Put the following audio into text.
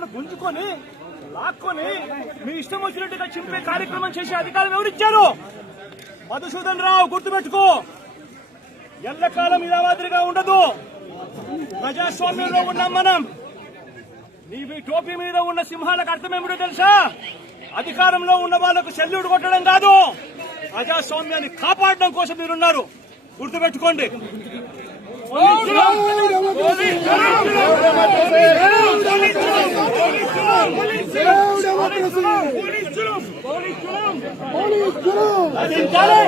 అధికారులను గుంజుకొని లాక్కొని మీ ఇష్టం వచ్చినట్టుగా చింపే కార్యక్రమం చేసే అధికారం ఎవరిచ్చారు? మధుసూదన్ రావు, గుర్తుపెట్టుకో, ఎల్లకాలం ఇలా మాదిరిగా ఉండదు. ప్రజాస్వామ్యంలో ఉన్నాం మనం. నీవి టోపీ మీద ఉన్న సింహాలకు అర్థం ఏమిటో తెలుసా? అధికారంలో ఉన్న వాళ్లకు సెల్యూట్ కొట్టడం కాదు, ప్రజాస్వామ్యాన్ని కాపాడడం కోసం మీరున్నారు. గుర్తుపెట్టుకోండి. నశించాలి.